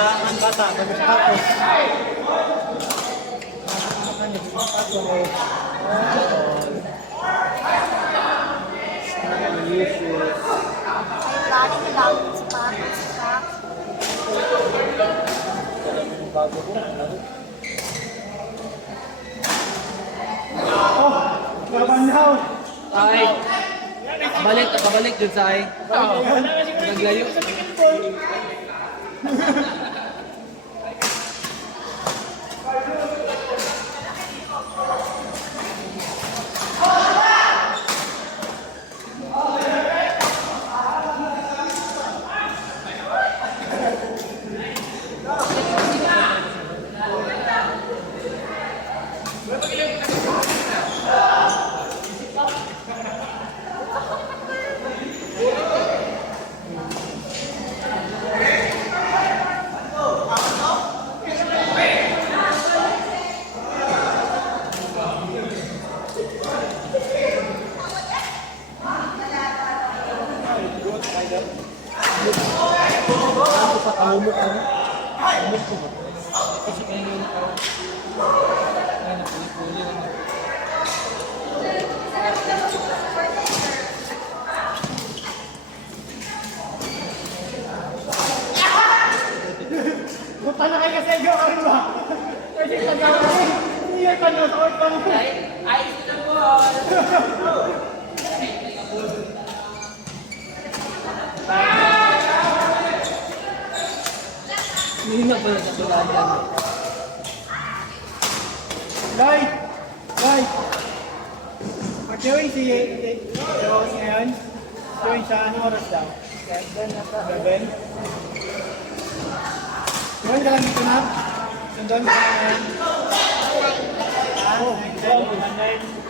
ang bata, nagsapatos. Lagi ka dapat sapatos sa Bago ko. Oh! Kabanhaw! Ay! Kabalik dun sa ay. Naglayo. Umuk ko. Umuk ko ba? Kasi kaya yung kaya napuli-puli lang. Buta na kayo kasi ikaw ano ba? Kasi pag-away, hindi yung tanong ka mo. Ay, ito po! Hindi na pala katulad yan. Guy! Guy! Mag-join si Joey ngayon. Join siya. Anong oras daw? 7 na pa. 7? Join ka lang dito na. Sundon ka na ngayon. Oh, 9.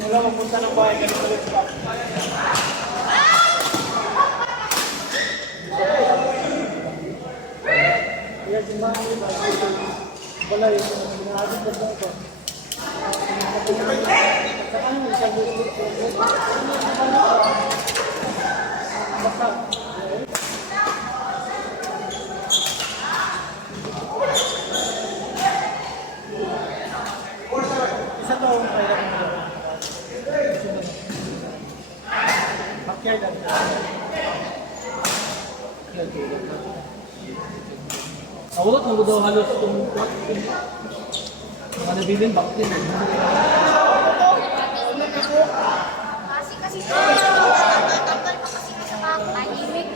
Wala mapunta ng bahay. Ganito ulit pa. Kaya simbahan nila. Wala yung ginahagin ka doon ko. Sa ano yung isang gusto? Basta. Isa to ang kaya ng backyard ang Awat mo daw halos itong mga nabiling baktin. kasi tanggal pa kasi sa mga tahimik.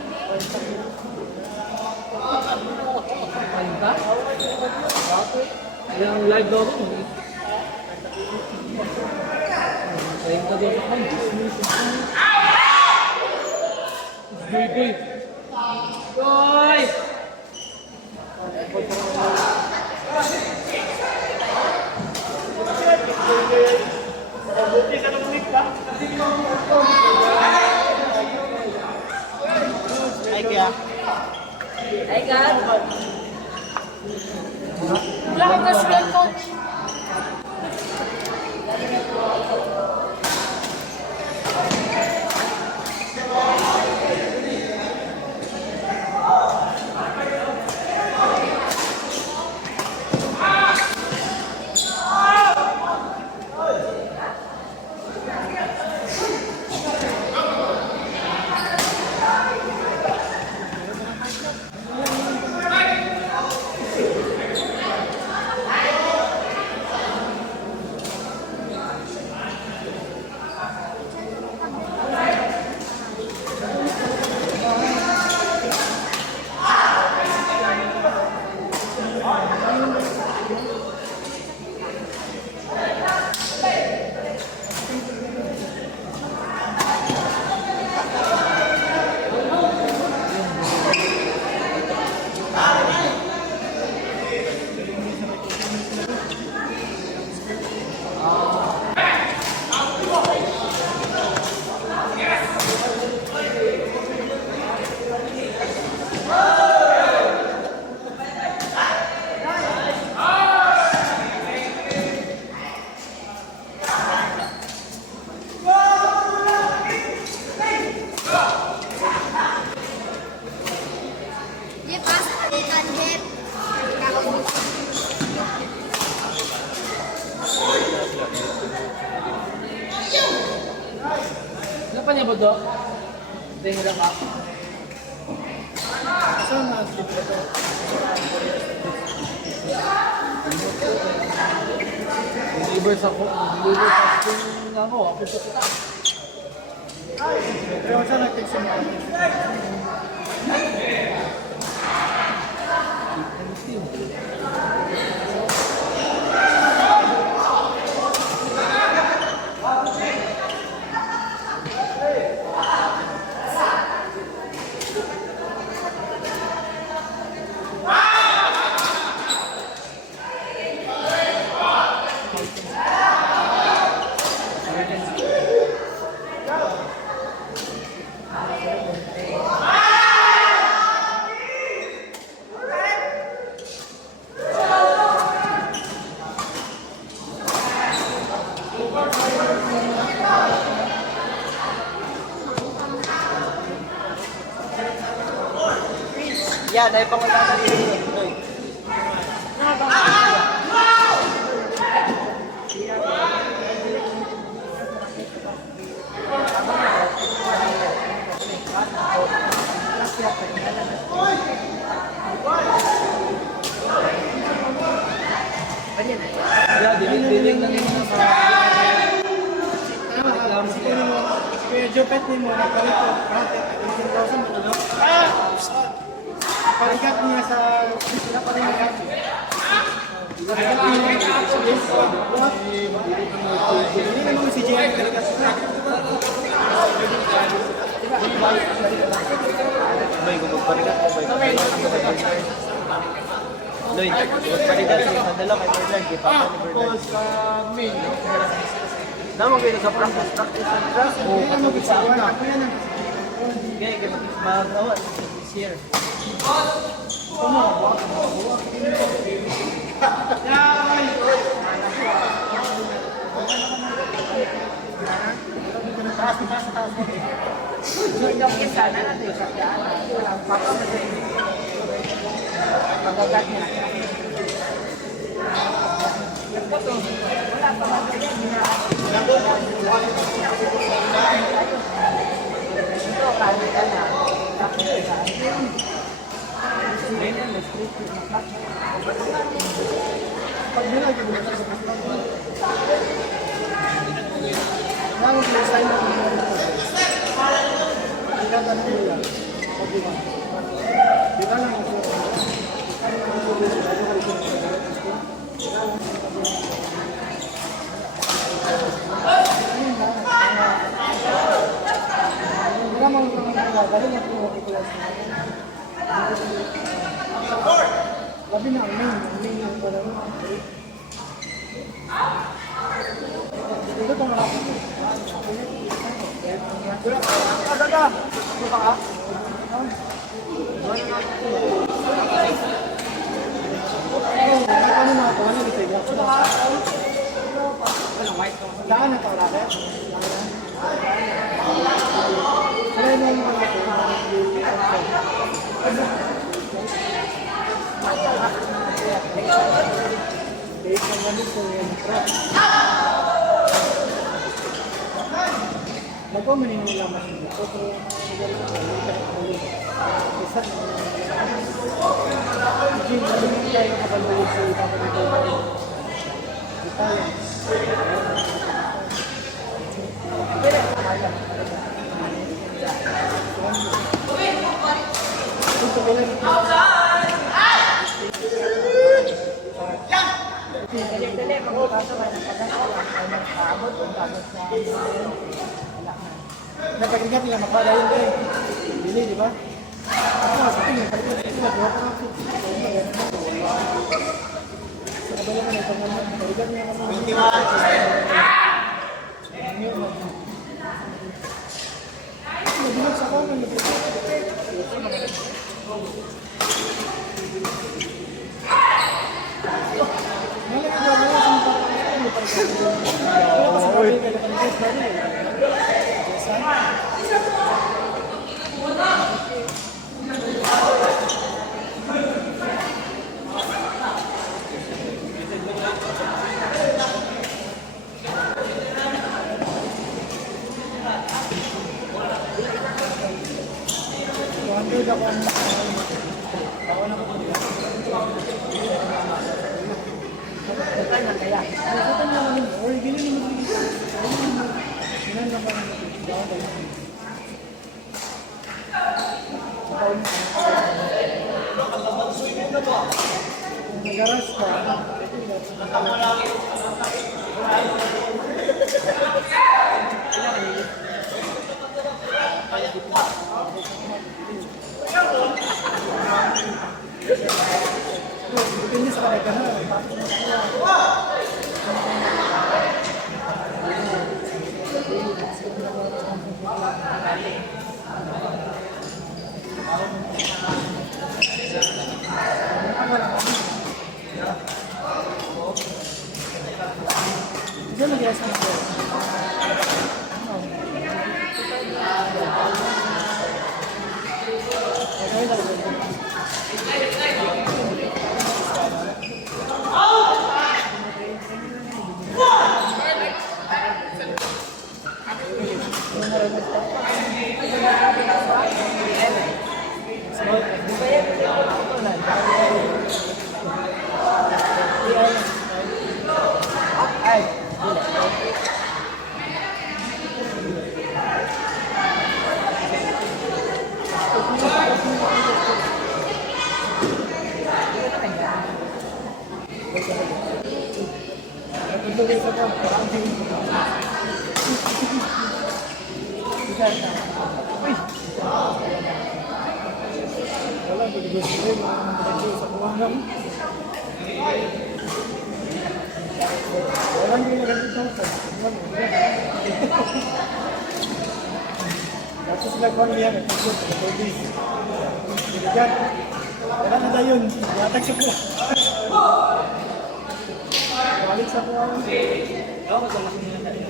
Ayun ka? Yung live daw ko. Ayun ka daw sa business. Goy, goy. Goy! Ay kaya. Ay God! Wala kang basketball coach. ba do? Tingin ka. Saan na dito? Deliver sa ako. Deliver sa ako. Ako sa kita. Pero saan nag-text mo? Yan, ay pangalanan dito. Yeah, diling na nila sa reklamo siya. Kaya Jopet ni mo, nagpalit ko. Bakit? 18,000 mo na. Palikat niya sa... Sila pa rin nagat. Palikat niya sa experience. Hindi naman si Jen. Loy, kung magpalikat mo, Loy, magpalikat siya sa dalawa kay Bernard, di pa pa ni Bernard. Naman kayo sa practice sa track, o kapag isa ako na. Kaya kayo magawa this year. Pag binag, yung mga sa pagkakas. Naman yung sign up ng mga Kita na nila. Kita na nila. Labi na ang main yung parang ito itong malapit. Agada! Ito ka? Ano na ito? Ano ito? Daan na ito malapit? Ano yung malapit? Bago maninula mas dito, pero isa hindi naman tayo kapag-ulit sa iba pa dito. Ito yan. Napagrigat nila makada yun din. Bili, di ba? Ako nga sa tingin, pagrigat sila, di ba? Sa kabala ka na itong naman, pagrigat niya naman. Nabilag sa ko, Sunod ako ang ako na ko pala. Kaya kaya. Susutan na naman. Or gano'n naman. Gano'n naman. Nagaras ka. Depende sa kanila na. Diyan mag-ilas ka na. Wala, gusto ko yung sa kuwangan. Wala yung nagandito sa Dato sila kuwan niya, nagpagod, nagpagod. Bigyan, wala na dayon, yatag siya po. Balik sa kuwangan. Ako maglalaki nila tayo.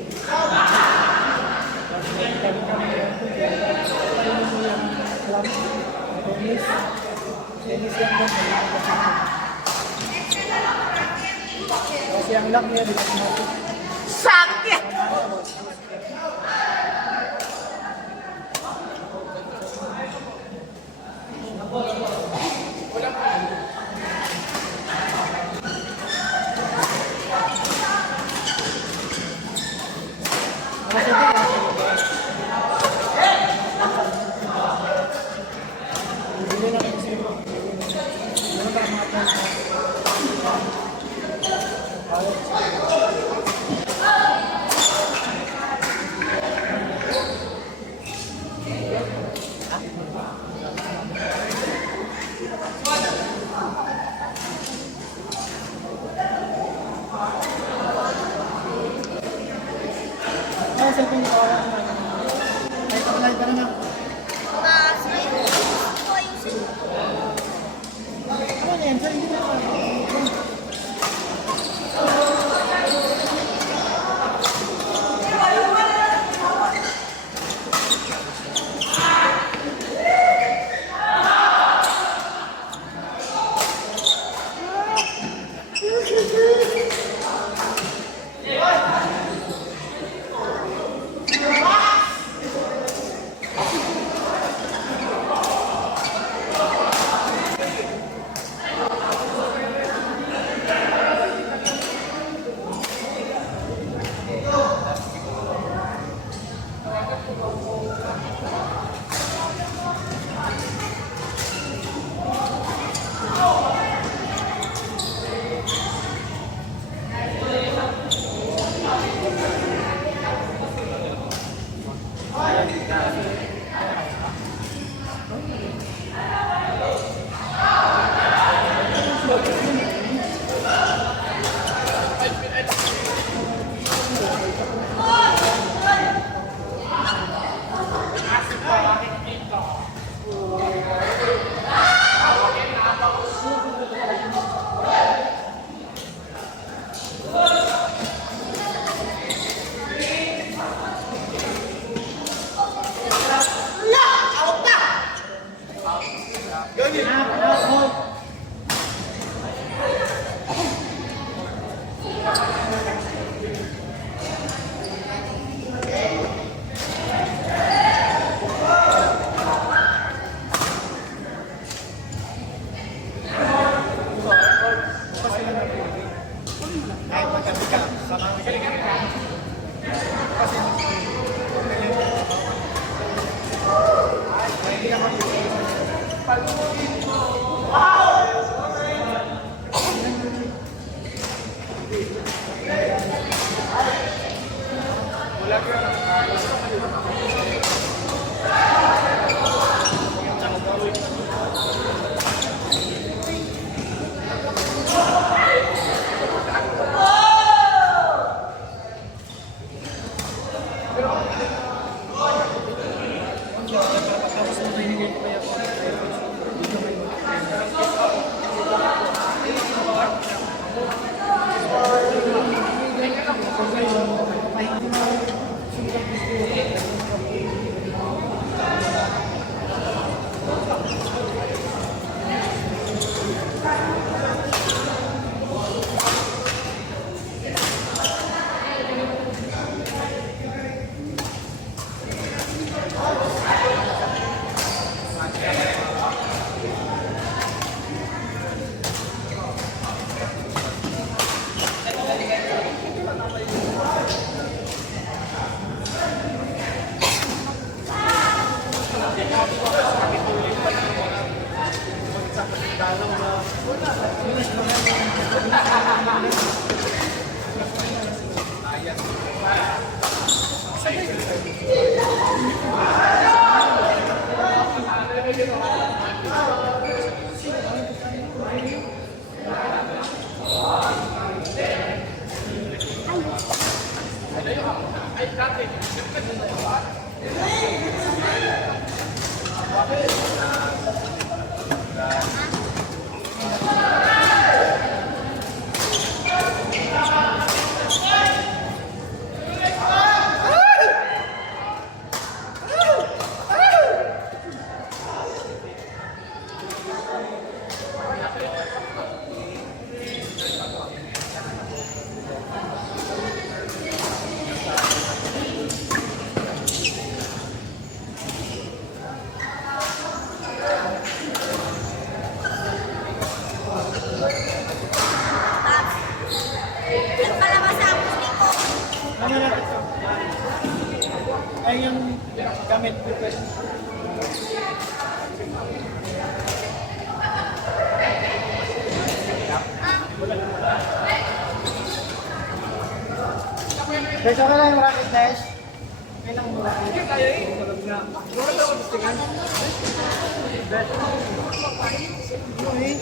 Tennis yan lang. Kasi ang lock niya dito natin. Sakit! Cellphone niya kawalan na. Ay, kawalan ka na na. Ano na yan? Sir, hindi na. Tapos nung binigay ko kaya po. Nagpalabas ang gusto ko. Ano natin ito? Ay, yung gamit ko ito. Guys, okay lang yung rocket dash. Okay lang muna. Okay.